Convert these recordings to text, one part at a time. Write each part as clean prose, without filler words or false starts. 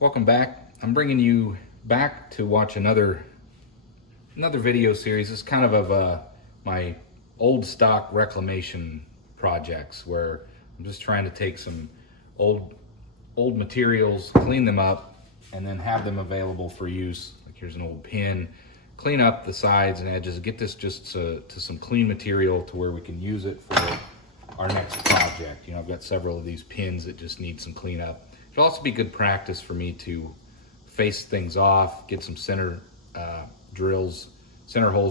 Welcome back. I'm bringing you back to watch another video series. It's kind of my old stock reclamation projects where I'm just trying to take some old materials, clean them up, and then have them available for use. Like here's an old pin, clean up the sides and edges, get this just to some clean material to where we can use it for our next project. You know, I've got several of these pins that just need some cleanup. It'll also be good practice for me to face things off, get some center holes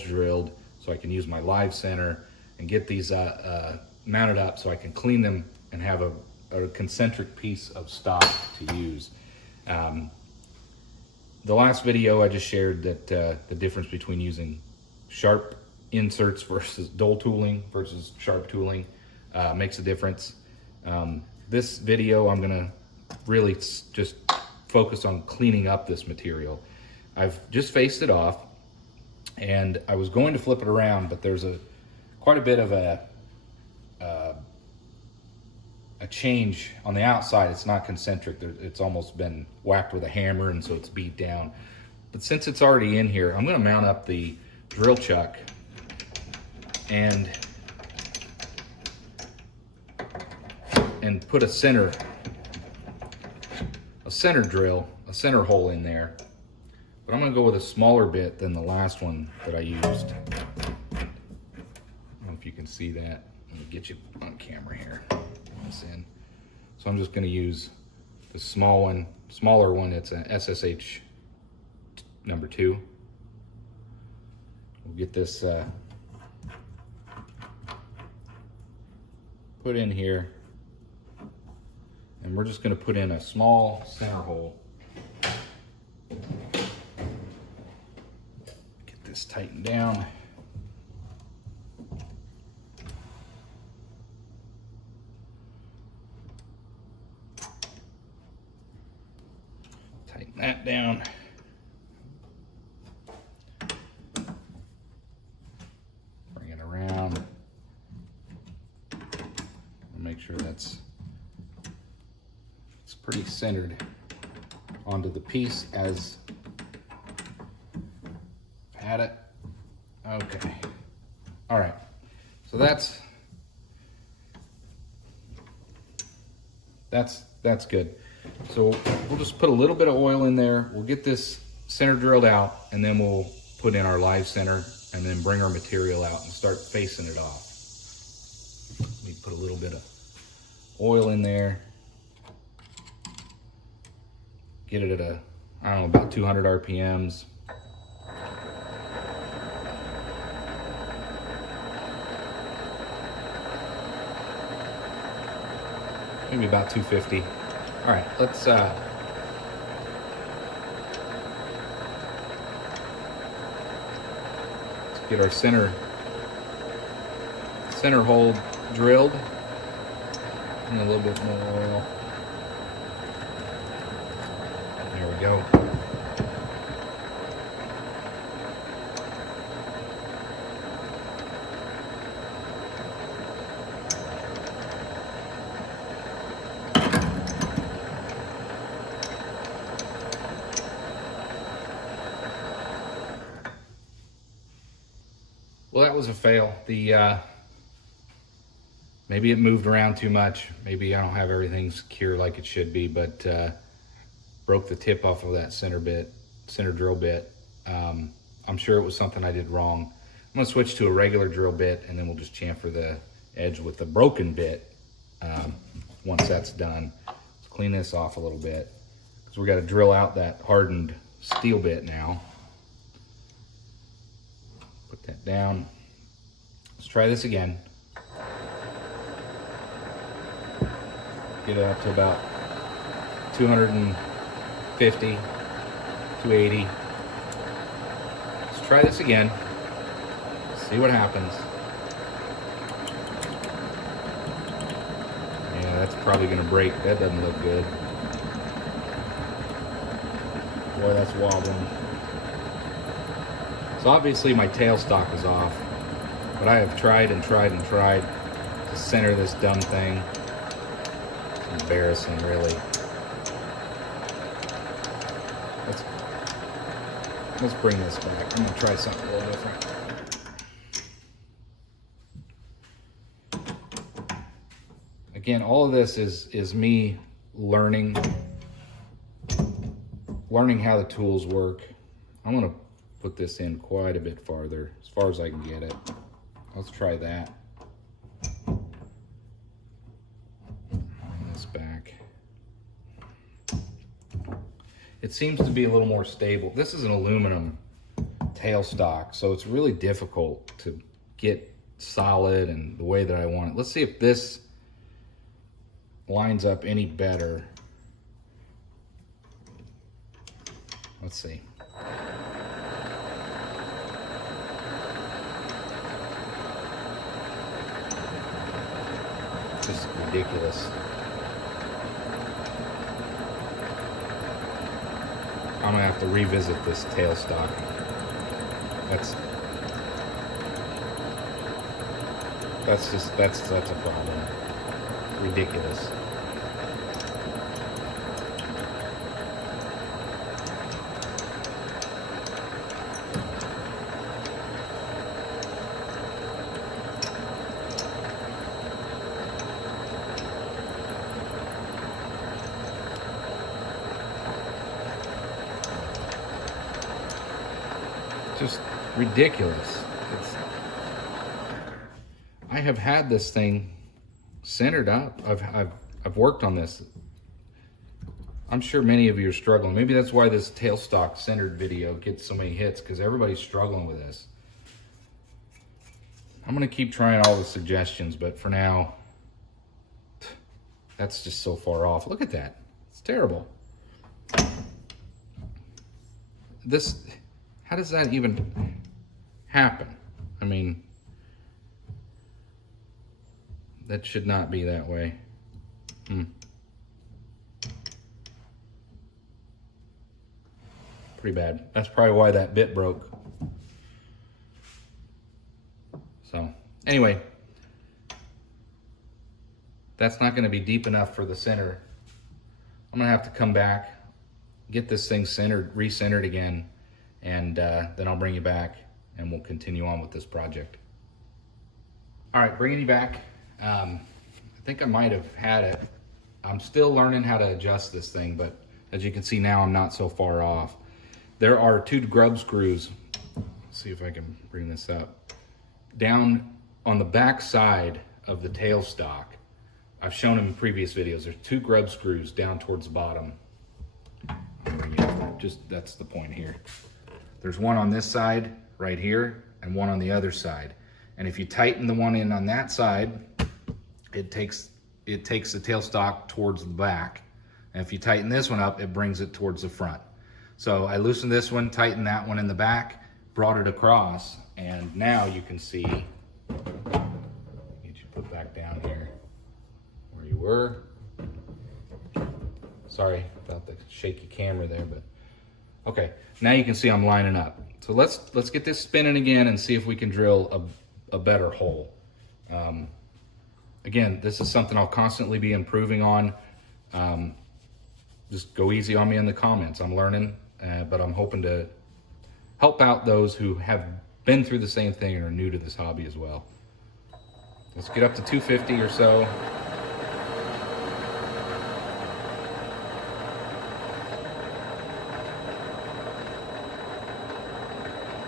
drilled so I can use my live center and get these mounted up so I can clean them and have a concentric piece of stock to use. The last video I just shared that the difference between using sharp inserts versus dull tooling versus sharp tooling makes a difference. This video I'm gonna really just focus on cleaning up this material. I've just faced it off and I was going to flip it around, but there's quite a bit of a change on the outside. It's not concentric. It's almost been whacked with a hammer and so it's beat down. But since it's already in here, I'm gonna mount up the drill chuck and put a center drill, a center hole in there. But I'm gonna go with a smaller bit than the last one that I used. I don't know if you can see that. Let me get you on camera here. This in. So I'm just gonna use the smaller one. It's an SSH number 2. We'll get this put in here. And we're just going to put in a small center hole. Get this tightened down. Tighten that down. Bring it around. Make sure that's pretty centered onto the piece as had it. Okay. All right. So that's good. So we'll just put a little bit of oil in there. We'll get this center drilled out and then we'll put in our live center and then bring our material out and start facing it off. Let me put a little bit of oil in there. Get it at I don't know, about 200 RPMs. Maybe about 250. All right, let's get our center hole drilled. And a little bit more oil. There we go. Well, that was a fail. Maybe it moved around too much. Maybe I don't have everything secure like it should be, but broke the tip off of that center drill bit. I'm sure it was something I did wrong. I'm gonna switch to a regular drill bit and then we'll just chamfer the edge with the broken bit once that's done. Let's clean this off a little bit because we got to drill out that hardened steel bit now. Put that down. Let's try this again. Get it up to about 250, 280. Let's try this again. See what happens. Yeah, that's probably gonna break. That doesn't look good. Boy, that's wobbling. So obviously my tailstock is off, but I have tried and tried and tried to center this dumb thing. It's embarrassing, really. Let's bring this back. I'm gonna try something a little different. Again, all of this is me learning how the tools work. I'm gonna put this in quite a bit farther, as far as I can get it. Let's try that. Bring this back. It seems to be a little more stable. This is an aluminum tailstock, so it's really difficult to get solid and the way that I want it. Let's see if this lines up any better. Let's see. Just ridiculous. I'm gonna have to revisit this tailstock. That's a problem. Ridiculous. Just ridiculous. I have had this thing centered up. I've worked on this. I'm sure many of you are struggling. Maybe that's why this tailstock centered video gets so many hits, because everybody's struggling with this. I'm gonna keep trying all the suggestions, but for now, that's just so far off. Look at that. It's terrible. How does that even happen? I mean, that should not be that way. Pretty bad. That's probably why that bit broke. So, anyway, that's not going to be deep enough for the center. I'm going to have to come back, get this thing centered, recentered again, and then I'll bring you back and we'll continue on with this project. All right, bringing you back. I think I might have had it. I'm still learning how to adjust this thing, but as you can see now, I'm not so far off. There are 2 grub screws. Let's see if I can bring this up. Down on the back side of the tailstock, I've shown them in previous videos, there's 2 grub screws down towards the bottom. Just, that's the point here. There's one on this side right here and one on the other side. And if you tighten the one in on that side, it takes the tailstock towards the back. And if you tighten this one up, it brings it towards the front. So I loosened this one, tightened that one in the back, brought it across, and now you can see, get you put back down here where you were. Sorry about the shaky camera there, but okay. Now you can see I'm lining up. So let's get this spinning again and see if we can drill a better hole. Again, this is something I'll constantly be improving on. Just go easy on me in the comments. I'm learning, but I'm hoping to help out those who have been through the same thing and are new to this hobby as well. Let's get up to 250 or so.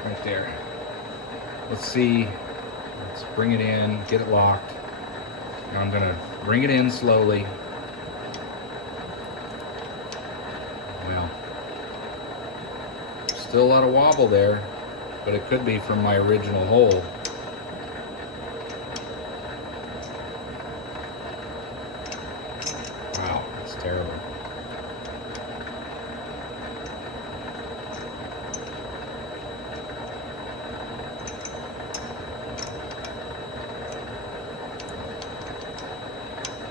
Right there. Let's see. Let's bring it in, get it locked. Now I'm gonna bring it in slowly. Well, still a lot of wobble there, but it could be from my original hole. Wow, that's terrible.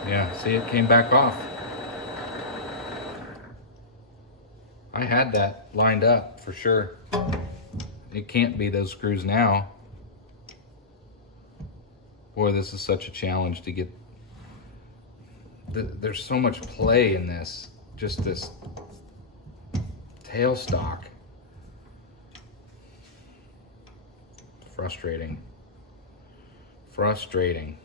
Yeah, see, it came back off. I had that lined up for sure. It can't be those screws now. Boy, this is such a challenge to get. There's so much play in this, just this tailstock. Frustrating. Frustrating.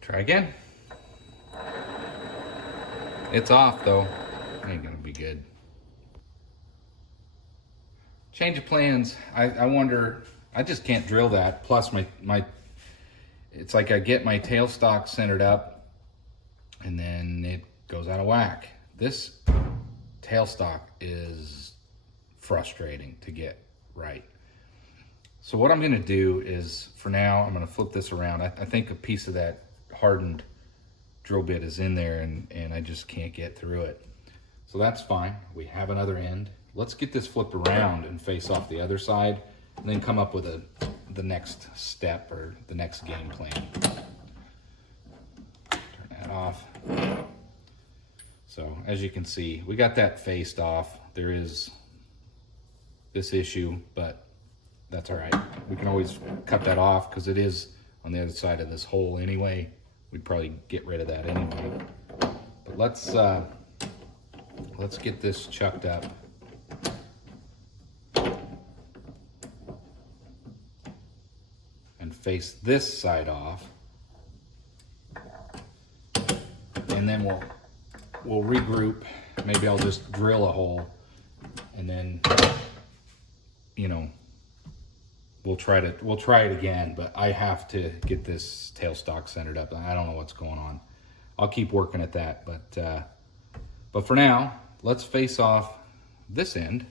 Try again. It's off though. Ain't gonna be good. Change of plans. I wonder, I just can't drill that. Plus my it's like I get my tailstock centered up and then it goes out of whack. This tailstock is frustrating to get right. So what I'm gonna do is, for now, I'm gonna flip this around. I think a piece of that hardened drill bit is in there and I just can't get through it. So that's fine. We have another end. Let's get this flipped around and face off the other side and then come up with the next step or the next game plan. Turn that off. So as you can see, we got that faced off. There is this issue, but that's all right. We can always cut that off because it is on the other side of this hole anyway. We'd probably get rid of that anyway. But let's get this chucked up. And face this side off. And then we'll regroup. Maybe I'll just drill a hole and then, you know, we'll try it again, but I have to get this tailstock centered up. I don't know what's going on. I'll keep working at that, but for now, let's face off this end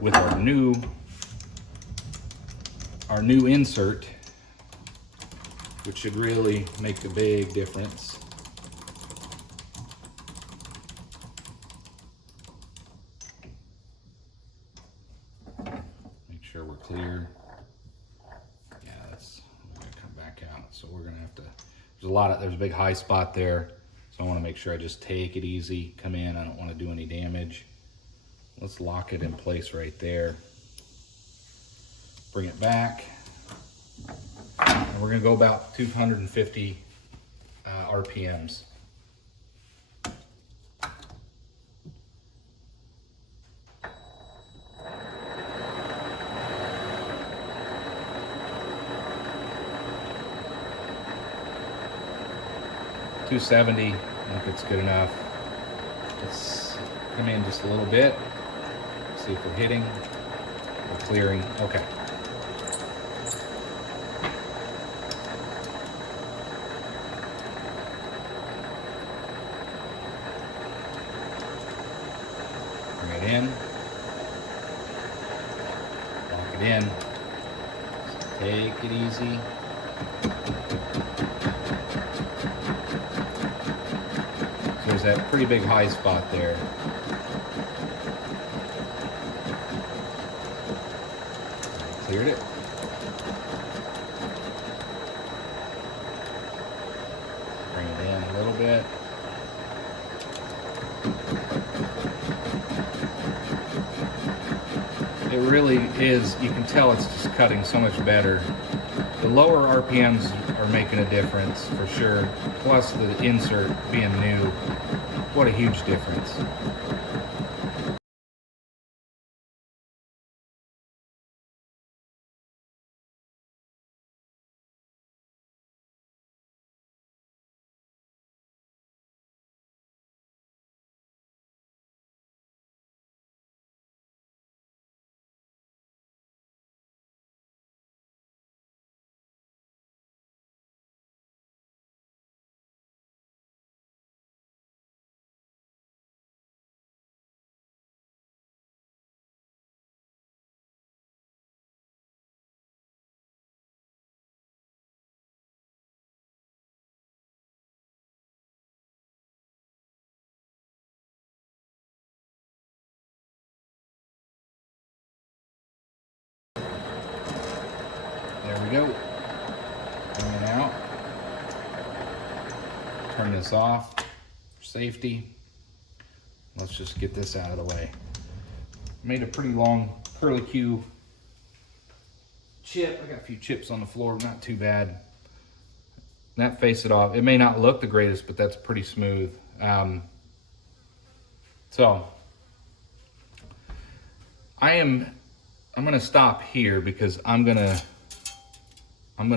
with our new insert, which should really make a big difference. Make sure we're clear. Yeah, we're gonna come back out. So we're gonna have to, there's a big high spot there. So I wanna make sure I just take it easy, come in, I don't wanna do any damage. Let's lock it in place right there. Bring it back. And we're gonna go about 250 RPMs. $270, I think it's good enough. Let's come in just a little bit, see if we're hitting, we're clearing, okay. Bring it in, lock it in, just take it easy. There's that pretty big high spot there. Cleared it. Bring it in a little bit. It really is, you can tell it's just cutting so much better. The lower RPMs are making a difference for sure. Plus the insert being new, what a huge difference. There we go. Bring it out. Turn this off for safety. Let's just get this out of the way. Made a pretty long curlicue chip. I got a few chips on the floor, not too bad. That face it off. It may not look the greatest, but that's pretty smooth. So I'm gonna stop here because I'm gonna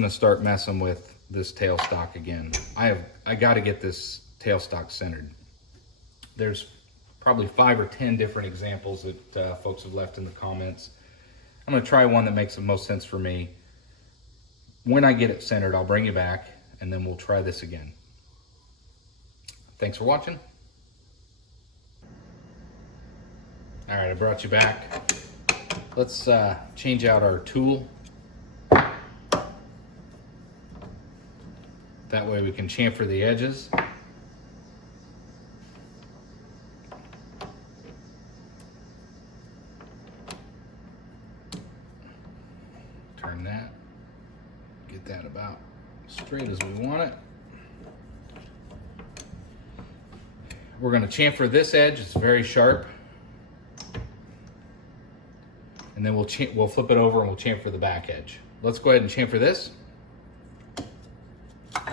start messing with this tailstock again. I got to get this tailstock centered. There's probably 5 or 10 different examples that folks have left in the comments. I'm gonna try one that makes the most sense for me. When I get it centered, I'll bring you back and then we'll try this again. Thanks for watching. All right, I brought you back. Let's change out our tool. That way we can chamfer the edges. Turn that, get that about straight as we want it. We're gonna chamfer this edge, it's very sharp. And then we'll flip it over and we'll chamfer the back edge. Let's go ahead and chamfer this. I'm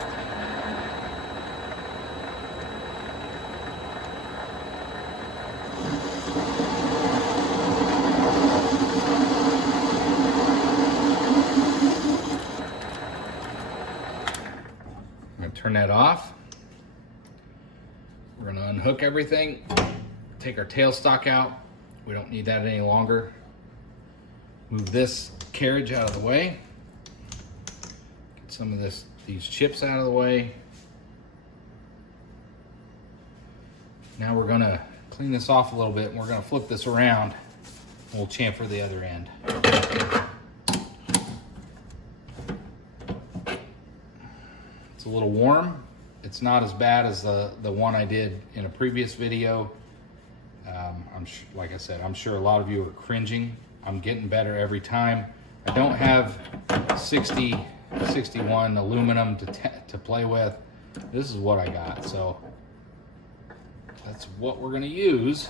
gonna turn that off. We're gonna unhook everything, take our tailstock out. We don't need that any longer. Move this carriage out of the way. Get some of these chips out of the way. Now we're gonna clean this off a little bit and we're gonna flip this around and we'll chamfer the other end. It's a little warm. It's not as bad as the one I did in a previous video. Like I said, I'm sure a lot of you are cringing. I'm getting better every time. I don't have 61 aluminum to play with. This is what I got, so that's what we're gonna use.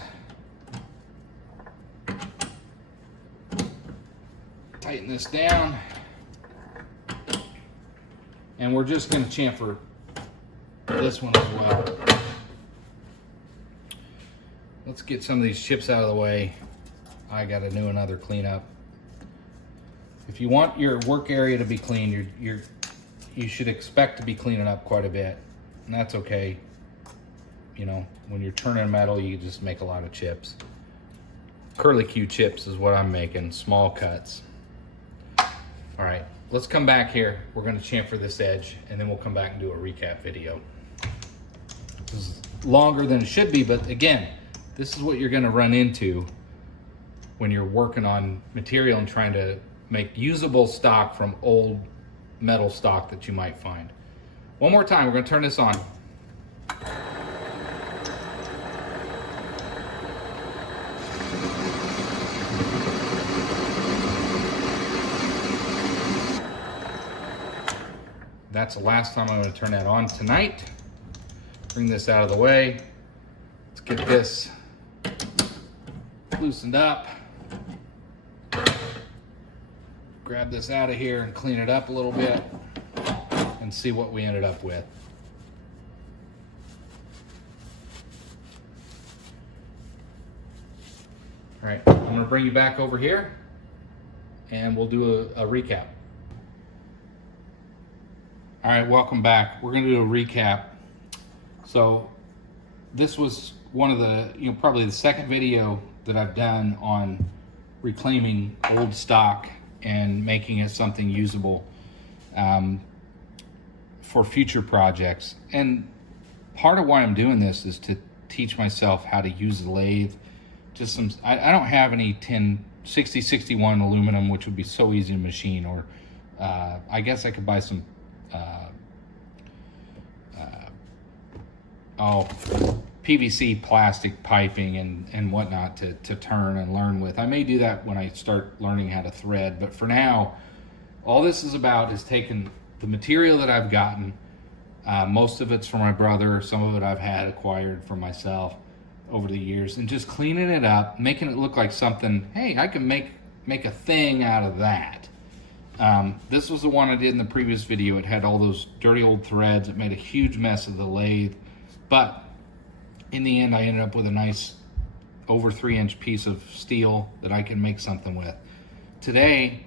Tighten this down. And we're just gonna chamfer this one as well. Let's get some of these chips out of the way. I gotta do another cleanup. If you want your work area to be clean, you should expect to be cleaning up quite a bit, and that's okay. You know, when you're turning metal, you just make a lot of chips. Curlicue chips is what I'm making, small cuts. All right, let's come back here. We're gonna chamfer this edge, and then we'll come back and do a recap video. This is longer than it should be, but again, this is what you're gonna run into when you're working on material and trying to make usable stock from old metal stock that you might find. One more time, we're gonna turn this on. That's the last time I'm gonna turn that on tonight. Bring this out of the way. Let's get this loosened up. Grab this out of here and clean it up a little bit and see what we ended up with. All right, I'm gonna bring you back over here and we'll do a recap. All right, welcome back. We're gonna do a recap. So this was one of the, probably the second video that I've done on reclaiming old stock and making it something usable for future projects. And part of why I'm doing this is to teach myself how to use the lathe. Just some, I don't have any 6061 aluminum, which would be so easy to machine, or I guess I could buy some PVC plastic piping and whatnot to turn and learn with. I may do that when I start learning how to thread, but for now, all this is about is taking the material that I've gotten. Most of it's from my brother, some of it I've had acquired from myself over the years, and just cleaning it up, making it look like something, hey, I can make a thing out of that. This was the one I did in the previous video. It had all those dirty old threads. It made a huge mess of the lathe, but in the end, I ended up with a nice over 3-inch piece of steel that I can make something with. Today,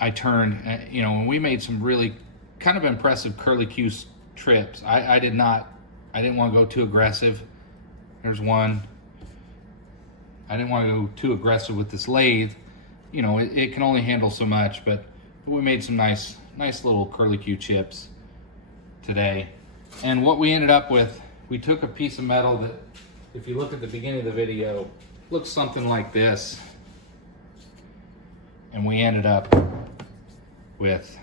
I turned, you know, and we made some really kind of impressive curlicue trips. I didn't want to go too aggressive. There's one. I didn't want to go too aggressive with this lathe. You know, it can only handle so much, but we made some nice little curlicue chips today. And what we ended up with, we took a piece of metal that, if you look at the beginning of the video, looks something like this. And we ended up with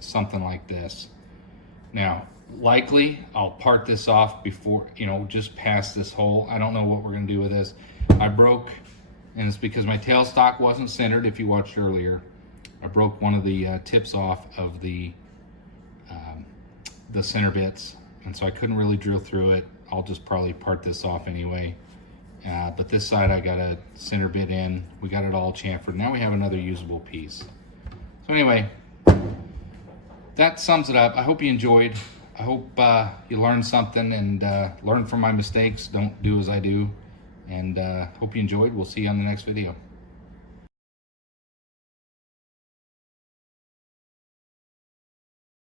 something like this. Now, likely I'll part this off before, you know, just past this hole. I don't know what we're gonna do with this. I broke, and it's because my tailstock wasn't centered, if you watched earlier. I broke one of the tips off of the center bits, and so I couldn't really drill through it. I'll just probably part this off anyway. But this side I got a center bit in. We got it all chamfered. Now we have another usable piece. So anyway, that sums it up. I hope you enjoyed. I hope you learned something and learn from my mistakes. Don't do as I do. And hope you enjoyed. We'll see you on the next video.